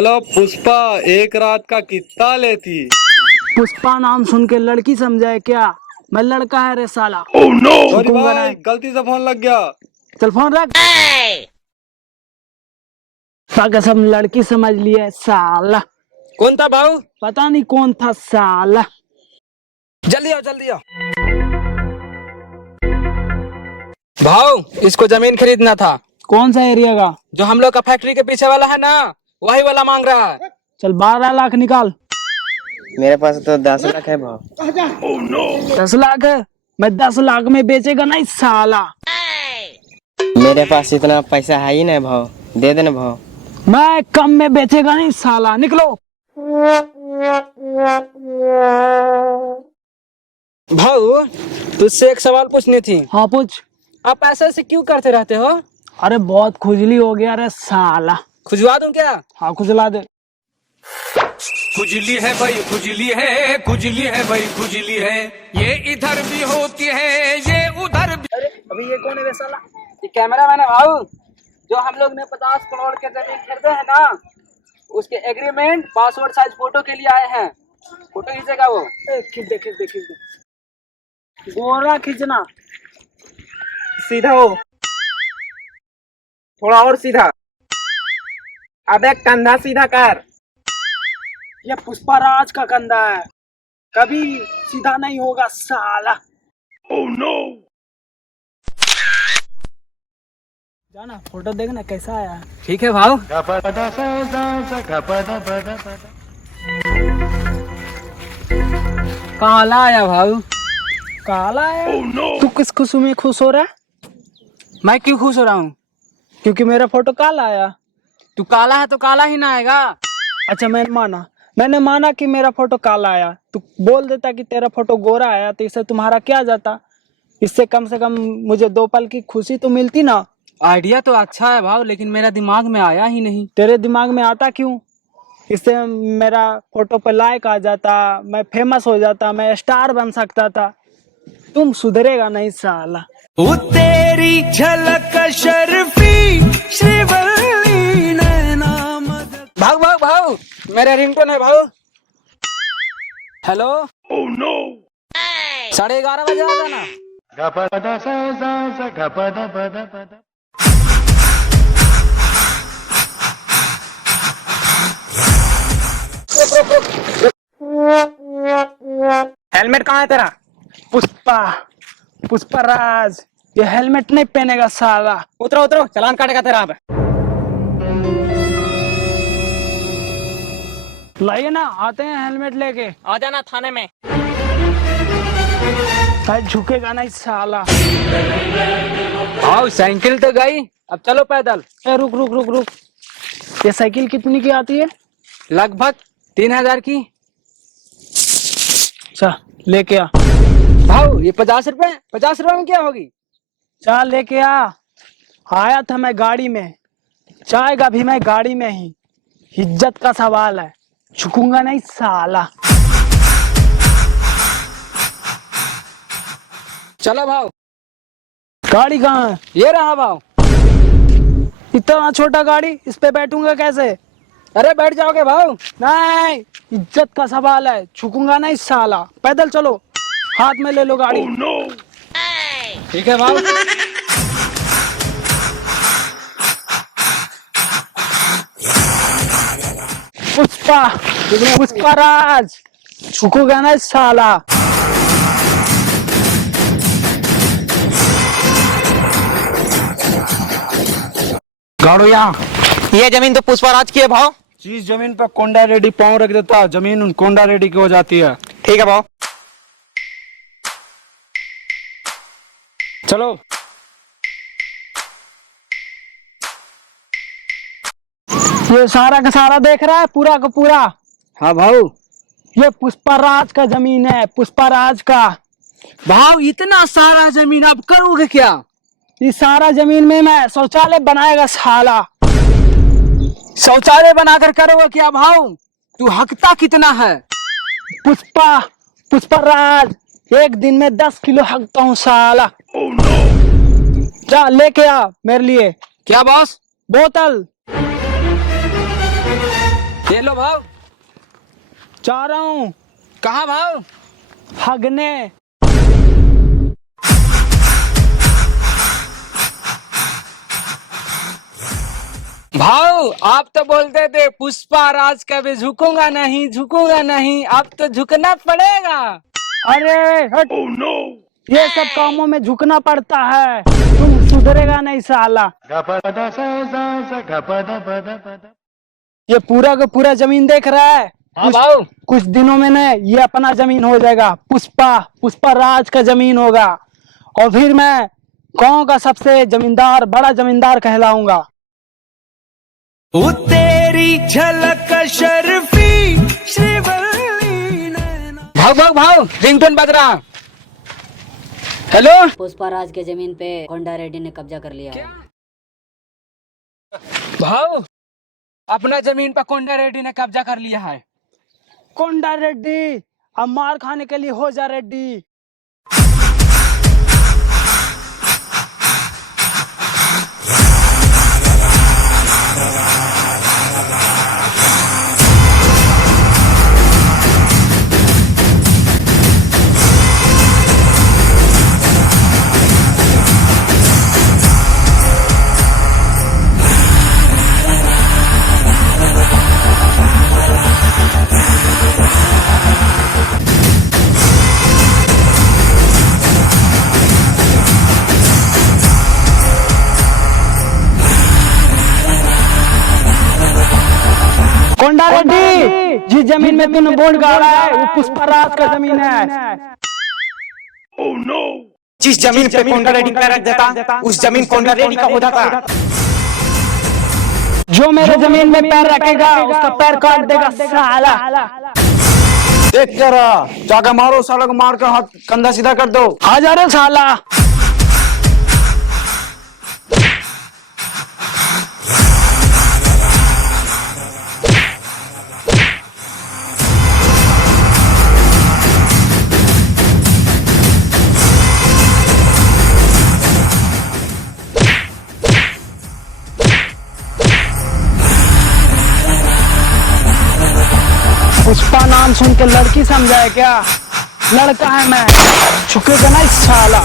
Hello Pushpa, एक रात का कितना लेती? पुष्पा नाम सुन के लड़की समझा है क्या? मैं लड़का है रे साला। सॉरी रुकूंगा भाई, नहीं। गलती से फोन लग गया। चल फोन रख। कसम लड़की समझ लिया है साला। कौन था भाऊ? पता नहीं कौन था साला। जल्दी आओ जल्दी आओ। भाऊ इसको जमीन खरीदना था। कौन सा एरिया का? जो हम लोग का फैक्ट्री के पीछे वाला है ना, वही वाला मांग रहा है। चल 12 लाख निकाल। मेरे पास तो 10 लाख है भाव। 10 लाख है? मैं 10 लाख में बेचेगा नहीं साला। मेरे पास इतना पैसा है ही नहीं भाव, दे देना भाव। मैं कम में बेचेगा नहीं साला, निकलो। भाऊ तुझसे एक सवाल पूछनी थी। हाँ पूछ। आप ऐसे क्यों करते रहते हो? अरे बहुत खुजली हो गया रे साला। खुजवा दूं क्या? हाँ खुजला दे। खुजली है भाई, खुजली है, खुजली है भाई, खुजली है। ये इधर भी होती है, ये उधर भी। अरे अभी ये कौन है बे साला? ये कैमरा मैन है भाऊ। जो हम लोग ने 50 करोड़ के जमीन खरीदे है ना, उसके एग्रीमेंट पासपोर्ट साइज फोटो के लिए आए हैं। फोटो खींचेगा वो। खींच दे खींच दे खींच दे। गोरा खींचना। सीधा हो, थोड़ा और सीधा। अबे कंधा सीधा कर। ये पुष्पाराज का कंधा है, कभी सीधा नहीं होगा साला। जाना फोटो देखना कैसा आया है। ठीक है भाऊ। काला आया भाऊ। काला है? तू किस खुशी में खुश हो रहा है? मैं क्यों खुश हो रहा हूँ? क्योंकि मेरा फोटो काला आया। तू काला है तो काला ही ना आएगा। अच्छा मैंने माना कि मेरा फोटो काला आया। तू बोल देता कि तेरा फोटो गोरा आया तो इससे तुम्हारा क्या जाता? इससे कम से कम मुझे 2 पल की खुशी तो मिलती ना। आइडिया तो अच्छा है भाव, लेकिन मेरा दिमाग में आया ही नहीं। तेरे दिमाग में आता क्यों? इससे मेरा फोटो पे लाइक आ जाता, मैं फेमस हो जाता, मैं स्टार बन सकता था। तुम सुधरेगा नहीं साला। वो तेरी झलक शर्फी श्रीवल्ली नैना मदद। भाऊ भाऊ भाऊ, मेरा रिंगटोन है भाऊ। हेलो। 11:30 बजे आ जाना। हेलमेट कहाँ है तेरा? पुष्पराज ये हेलमेट नहीं पहनेगा साला। उतरो उतरो, चालान काटेगा तेरा। अब लाइए ना, आते हैं हेलमेट लेके। आ जाना थाने में। भाई झुकेगा नहीं साला। भाऊ साइकिल तो गई, अब चलो पैदल। ए रुक रुक रुक रुक। ये साइकिल कितनी की आती है? लगभग 3000 की। अच्छा लेके आ। भाऊ ये 50 रुपए, 50 रुपए में क्या होगी? चल लेके आ। आया था मैं गाड़ी में, जाएगा भी मैं गाड़ी में ही। इज्जत का सवाल है, झुकूंगा नहीं साला। चलो भाऊ। गाड़ी कहाँ है? ये रहा भाऊ। इतना छोटा गाड़ी, इस पे बैठूंगा कैसे? अरे बैठ जाओगे भाऊ। नहीं, इज्जत का सवाल है, झुकूंगा नहीं साला। पैदल चलो, हाथ में ले लो गाड़ी। ठीक है भाऊ। पुष्पाराज झुकूंगा नहीं साला। गाड़ो यहाँ। ये जमीन तो पुष्पाराज की है भाव। चीज जमीन पर कोंडा रेडी पाँव रख देता, जमीन कोंडा रेडी की हो जाती है। ठीक है भाव। चलो। ये सारा का सारा देख रहा है, पूरा का पूरा। हाँ भाऊ। ये पुष्पाराज का जमीन है, पुष्पाराज का। भाऊ इतना सारा जमीन अब करोगे क्या? इस सारा जमीन में मैं शौचालय बनाएगा साला। शौचालय बनाकर करोगे क्या भाऊ? तू हकता कितना है? पुष्पाराज एक दिन में 10 किलो हकता हूँ साला। जा लेके आ मेरे लिए। क्या बॉस? बोतल। ये लो भाव। जा रहा हूँ कहाँ भाव? हगने। भाव आप तो बोलते थे पुष्पा राज कभी झुकूंगा नहीं, झुकूंगा नहीं, अब तो झुकना पड़ेगा। अरे हट। ये सब कामों में झुकना पड़ता है, तुम सुधरेगा नहीं साला। ये पूरा का पूरा जमीन देख रहा है? हाँ भाव। कुछ दिनों में ना ये अपना जमीन हो जाएगा, पुष्पा राज का जमीन होगा, और फिर मैं गांव का सबसे जमींदार, बड़ा जमींदार कहलाऊंगा। वो तेरी झलक शर्फी श्रीवल्ली भाव भाव भाव, रिंगटोन बज रहा। हेलो। पुष्पा राज के जमीन पे कोंडा रेड्डी ने कब्जा कर लिया है। भाव अपना जमीन पर कोंडा रेड्डी ने कब्जा कर लिया है। कोंडा रेड्डी, अब मार खाने के लिए हो जा रेड्डी। कोंडा रेड्डी, जिस जमीन में तूने बोर्ड गाड़ा है वो पुष्पा राज का जमीन है। जिस जमीन पे कोंडा रेड्डी पैर रख देता उस जमीन कोंडा रेड्डी का होता था। जो मेरे जमीन में पैर रखेगा उसका पैर काट देगा साला। देख कर जाकर मारो साला को, मार कर हाथ कंधा सीधा कर दो। आ जा रे साला। पुष्पा नाम सुन के लड़की समझा है क्या? लड़का है मैं, झुकेगा ना इस साला।